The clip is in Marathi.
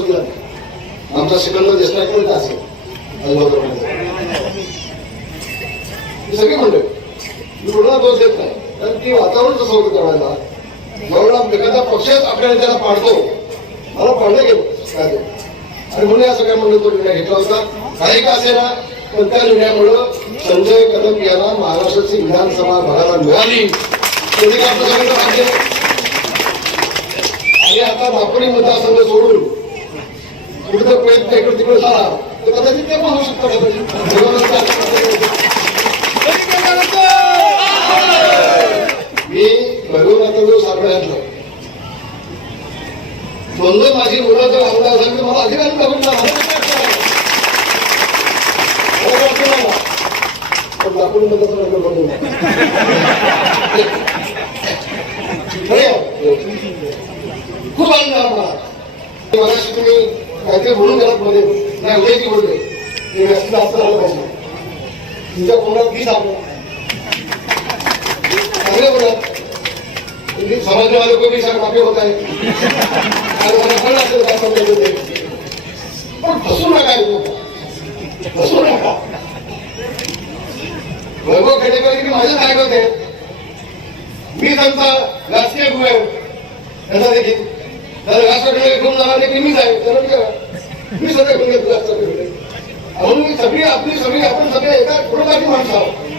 डोस दिला नाही. आमचा सिकंदर देशपांडे पण असेल. अजिबात सगळी मंडळी मी कोणाला दोष देत नाही. कारण ते वातावरण तसं होतं त्यावेळेला? ज्यावेळेला एखादा पक्षच आपल्याला त्याला पाडतो. मला पाडलं गेलं. काय आणि म्हणून या सगळ्या मंडळी तो निर्णय घेतला होता. काही का असे ना पण त्या निर्णयामुळं संजय कदम यांना महाराष्ट्राची विधानसभा बघायला मिळाली. का आपलं सगळं आणि आता दापोली मतदारसंघ सोडून इकडे तिकडे. झाला तर कदाचित ते होऊ शकतं कदाचित. मी भगवनाथ सारखं घातलं दोन माझी मुलं जर तर मला अधिकार बघितला पण दाखवून बघू खूप आनंद मला तुम्ही काहीतरी म्हणून गेलात मध्ये नाही उद्याची बोलले? ते व्यस्त जास्त झालं पाहिजे. तुमच्या कोणाला की सांगू. चांगले बोलत तुम्ही समझने वाले को भी सर माफी होता है आणि मला कळलं असेल काय समजायचं ते पण फसू नका फसू नका. वैभव खेडेकर माझे काय होते. मी त्यांचा राजकीय गुरु त्यांचा देखील. तर घेऊन जाणार देखील मीच आहे तर मी सगळे घेऊन घेतलं म्हणून मी सगळी आपली सगळी आपण सगळे एका कुटुंबाची माणसं आहोत.